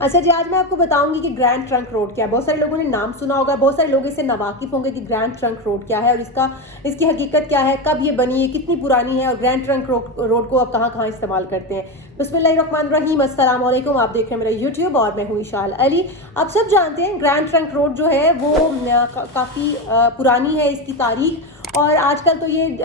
اچھا جی، آج میں آپ کو بتاؤں گی کہ گرینڈ ٹرنک روڈ کیا ہے. بہت سارے لوگوں نے نام سنا ہوگا، بہت سارے لوگ اس سے ناواقف ہوں گے کہ گرینڈ ٹرنک روڈ کیا ہے اور اس کی حقیقت کیا ہے، کب یہ بنی ہے، کتنی پرانی ہے اور گرینڈ ٹرنک روڈ کو اب کہاں کہاں استعمال کرتے ہیں. بسم اللہ الرحمن الرحیم. السلام علیکم. آپ دیکھ رہے ہیں میرا یوٹیوب اور میں ہوں اشال علی. آپ سب جانتے ہیں گرینڈ ٹرنک روڈ جو ہے وہ کافی پرانی ہے اس کی تاریخ، اور آج کل تو یہ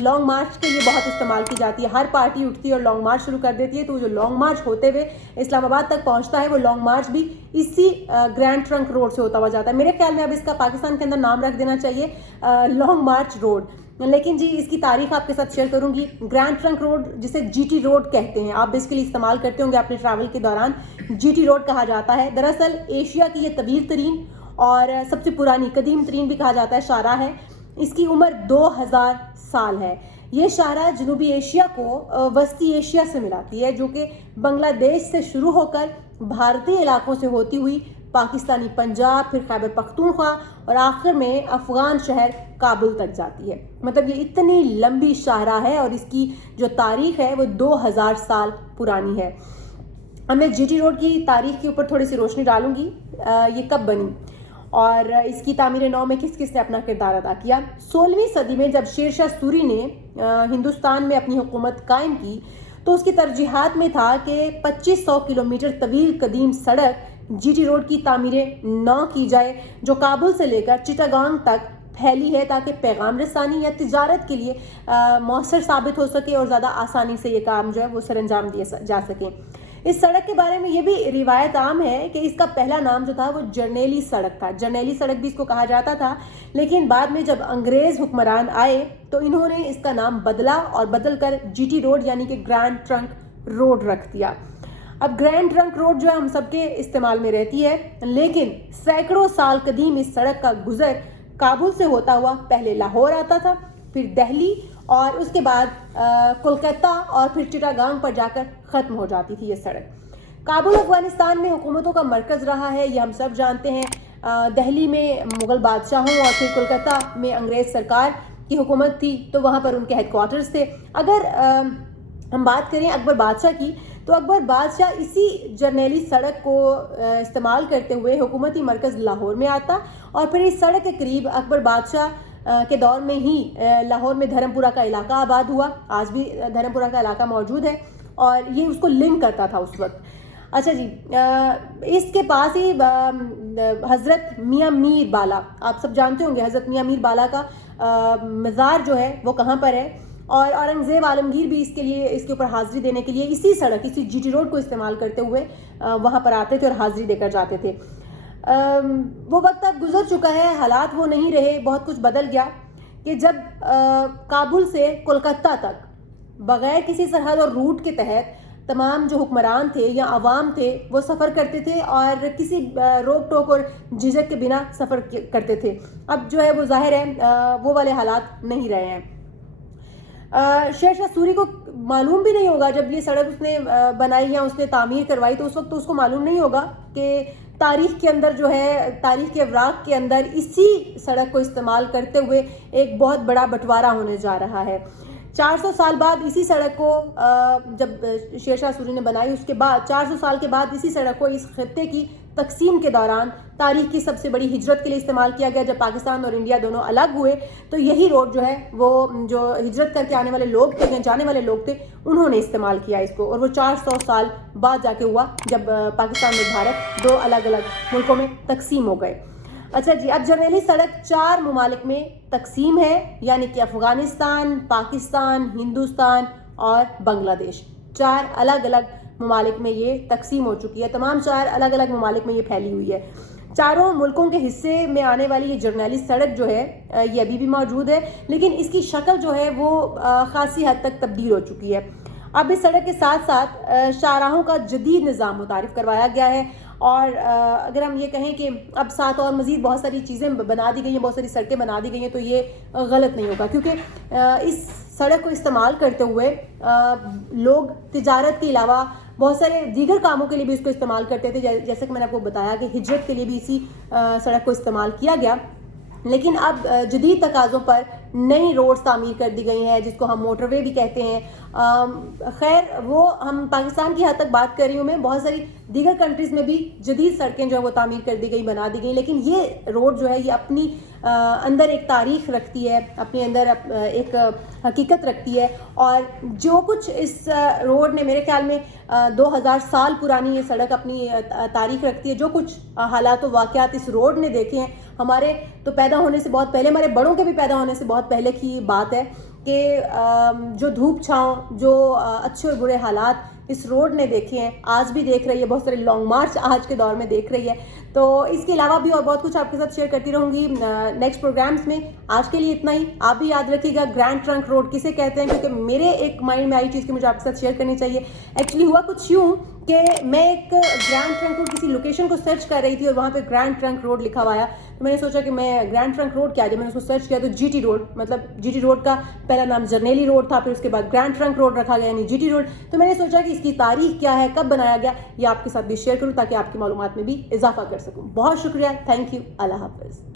لانگ مارچ کے لیے بہت استعمال کی جاتی ہے. ہر پارٹی اٹھتی ہے اور لانگ مارچ شروع کر دیتی ہے، تو جو لانگ مارچ ہوتے ہوئے اسلام آباد تک پہنچتا ہے وہ لانگ مارچ بھی اسی گرینڈ ٹرنک روڈ سے ہوتا ہوا جاتا ہے. میرے خیال میں اب اس کا پاکستان کے اندر نام رکھ دینا چاہیے لانگ مارچ روڈ. لیکن جی اس کی تاریخ آپ کے ساتھ شیئر کروں گی. گرینڈ ٹرنک روڈ جسے جی ٹی روڈ کہتے ہیں، آپ بیسیکلی استعمال کرتے ہوں گے اپنے ٹریول کے دوران. جی ٹی روڈ کہا جاتا ہے. دراصل ایشیا کی یہ طویل ترین اور سب سے پرانی، قدیم ترین بھی کہا جاتا ہے شاہراہ ہے. اس کی عمر 2000 سال ہے. یہ شاہراہ جنوبی ایشیا کو وسطی ایشیا سے ملاتی ہے، جو کہ بنگلہ دیش سے شروع ہو کر بھارتی علاقوں سے ہوتی ہوئی پاکستانی پنجاب، پھر خیبر پختونخوا اور آخر میں افغان شہر کابل تک جاتی ہے. مطلب یہ اتنی لمبی شاہراہ ہے اور اس کی جو تاریخ ہے وہ 2000 سال پرانی ہے. اب میں جی ٹی روڈ کی تاریخ کے اوپر تھوڑی سی روشنی ڈالوں گی. یہ کب بنی اور اس کی تعمیر نو میں کس کس نے اپنا کردار ادا کیا. 16ویں صدی میں جب شیر شاہ سوری نے ہندوستان میں اپنی حکومت قائم کی تو اس کی ترجیحات میں تھا کہ 2500 کلومیٹر طویل قدیم سڑک جی ٹی روڈ کی تعمیر نو کی جائے، جو کابل سے لے کر چٹاگانگ تک پھیلی ہے، تاکہ پیغام رسانی یا تجارت کے لیے مؤثر ثابت ہو سکے اور زیادہ آسانی سے یہ کام جو ہے وہ سر انجام دیا جا سکے. اس سڑک کے بارے میں یہ بھی روایت عام ہے کہ اس کا پہلا نام جو تھا وہ جرنیلی سڑک تھا. جرنیلی سڑک بھی اس کو کہا جاتا تھا، لیکن بعد میں جب انگریز حکمران آئے تو انہوں نے اس کا نام بدلا اور بدل کر جی ٹی روڈ یعنی کہ گرینڈ ٹرنک روڈ رکھ دیا. اب گرینڈ ٹرنک روڈ جو ہے ہم سب کے استعمال میں رہتی ہے، لیکن سینکڑوں سال قدیم اس سڑک کا گزر کابل سے ہوتا ہوا پہلے لاہور آتا تھا، پھر دہلی اور اس کے بعد کولکتہ اور پھر چٹاگانگ پر جا کر ختم ہو جاتی تھی یہ سڑک. کابل افغانستان میں حکومتوں کا مرکز رہا ہے، یہ ہم سب جانتے ہیں. دہلی میں مغل بادشاہوں اور پھر کولکتہ میں انگریز سرکار کی حکومت تھی، تو وہاں پر ان کے ہیڈ کوارٹرز تھے. اگر ہم بات کریں اکبر بادشاہ کی، تو اکبر بادشاہ اسی جرنیلی سڑک کو استعمال کرتے ہوئے حکومتی مرکز لاہور میں آتا، اور پھر اس سڑک کے قریب اکبر بادشاہ کے دور میں ہی لاہور میں دھرم پورہ کا علاقہ آباد ہوا. آج بھی دھرم پورہ کا علاقہ موجود ہے اور یہ اس کو لنک کرتا تھا اس وقت. اچھا جی، اس کے پاس ہی حضرت میاں میر بالا، آپ سب جانتے ہوں گے حضرت میاں میر بالا کا مزار جو ہے وہ کہاں پر ہے، اور اورنگزیب عالمگیر بھی اس کے اوپر حاضری دینے کے لیے اسی سڑک، اسی جی ٹی روڈ کو استعمال کرتے ہوئے وہاں پر آتے تھے اور حاضری دے کر جاتے تھے. وہ وقت اب گزر چکا ہے، حالات وہ نہیں رہے، بہت کچھ بدل گیا کہ جب کابل سے کولکتہ تک بغیر کسی سرحد اور روٹ کے تحت تمام جو حکمران تھے یا عوام تھے وہ سفر کرتے تھے اور کسی روک ٹوک اور جھجک کے بنا سفر کرتے تھے. اب جو ہے وہ ظاہر ہے وہ والے حالات نہیں رہے ہیں. شیر شاہ سوری کو معلوم بھی نہیں ہوگا جب یہ سڑک اس نے بنائی یا اس نے تعمیر کروائی، تو اس وقت تو اس کو معلوم نہیں ہوگا کہ تاریخ کے اندر جو ہے، تاریخ کے اوراق کے اندر اسی سڑک کو استعمال کرتے ہوئے ایک بہت بڑا بٹوارہ ہونے جا رہا ہے. 400 سال بعد اسی سڑک کو جب شیر شاہ سوری نے بنائی، اس کے بعد 400 سال کے بعد اسی سڑک کو اس خطے کی تقسیم کے دوران تاریخ کی سب سے بڑی ہجرت کے لیے استعمال کیا گیا. جب پاکستان اور انڈیا دونوں الگ ہوئے تو یہی روڈ جو ہے وہ جو ہجرت کر کے آنے والے لوگ تھے یا جانے والے لوگ تھے انہوں نے استعمال کیا اس کو، اور وہ 400 سال بعد جا کے ہوا جب پاکستان اور بھارت دو الگ الگ ملکوں میں تقسیم ہو گئے. اچھا جی، اب جرنیلی سڑک 4 ممالک میں تقسیم ہے، یعنی کہ افغانستان، پاکستان، ہندوستان اور بنگلہ دیش. 4 الگ الگ ممالک میں یہ تقسیم ہو چکی ہے. تمام 4 الگ الگ ممالک میں یہ پھیلی ہوئی ہے. چاروں ملکوں کے حصے میں آنے والی یہ جرنیلی سڑک جو ہے یہ ابھی بھی موجود ہے، لیکن اس کی شکل جو ہے وہ خاصی حد تک تبدیل ہو چکی ہے. اب اس سڑک کے ساتھ ساتھ شاہراہوں کا جدید نظام متعارف کروایا گیا ہے، اور اگر ہم یہ کہیں کہ اب ساتھ اور مزید بہت ساری چیزیں بنا دی گئی ہیں، بہت ساری سڑکیں بنا دی گئی ہیں، تو یہ غلط نہیں ہوگا، کیونکہ اس سڑک کو استعمال کرتے ہوئے لوگ تجارت کے علاوہ بہت سارے دیگر کاموں کے لیے بھی اس کو استعمال کرتے تھے. جیسے کہ میں نے آپ کو بتایا کہ ہجرت کے لیے بھی اسی سڑک کو استعمال کیا گیا. لیکن اب جدید تقاضوں پر نئی روڈز تعمیر کر دی گئی ہیں جس کو ہم موٹر وے بھی کہتے ہیں. خیر وہ ہم پاکستان کی حد تک بات کر رہی ہوں میں, بہت ساری دیگر کنٹریز میں بھی جدید سڑکیں جو ہے وہ تعمیر کر دی گئی, بنا دی گئی, لیکن یہ روڈ جو ہے یہ اپنی اندر ایک تاریخ رکھتی ہے, اپنے اندر ایک حقیقت رکھتی ہے. اور جو کچھ اس روڈ نے, میرے خیال میں 2000 سال پرانی یہ سڑک اپنی تاریخ رکھتی ہے. جو کچھ حالات و واقعات اس روڈ نے دیکھے ہیں, ہمارے تو پیدا ہونے سے بہت پہلے, ہمارے بڑوں کے بھی پیدا ہونے سے بہت پہلے کی بات ہے کہ جو دھوپ چھاؤں, جو اچھے اور برے حالات اس روڈ نے دیکھے ہیں, آج بھی دیکھ رہی ہے, بہت سارے لانگ مارچ آج کے دور میں دیکھ رہی ہے. تو اس کے علاوہ بھی اور بہت کچھ آپ کے ساتھ شیئر کرتی رہوں گی نیکسٹ پروگرامز میں. آج کے لیے اتنا ہی. آپ بھی یاد رکھیے گا گرینڈ ٹرنک روڈ کسے کہتے ہیں, کیونکہ میرے ایک مائنڈ میں آئی چیز کہ مجھے آپ کے ساتھ شیئر کرنی چاہیے. ایکچولی ہوا کچھ یوں کہ میں ایک گرینڈ ٹرنک روڈ کسی لوکیشن کو سرچ کر رہی تھی اور وہاں پہ گرینڈ ٹرنک روڈ لکھا ہوا آیا, تو میں نے سوچا کہ میں گرینڈ ٹرنک روڈ کیا ہے. جب میں نے اس کو سرچ کیا تو جی ٹی روڈ, مطلب جی ٹی روڈ کا پہلا نام جرنیلی روڈ تھا, پھر اس کے بعد گرینڈ ٹرنک روڈ رکھا گیا یعنی جی ٹی روڈ. تو میں نے سوچا کہ اس کی تاریخ کیا ہے, کب بنایا گیا, یہ آپ کے ساتھ بھی شیئر کروں تاکہ آپ کی معلومات میں بھی اضافہ کر سکوں. بہت شکریہ, تھینک یو, اللہ حافظ.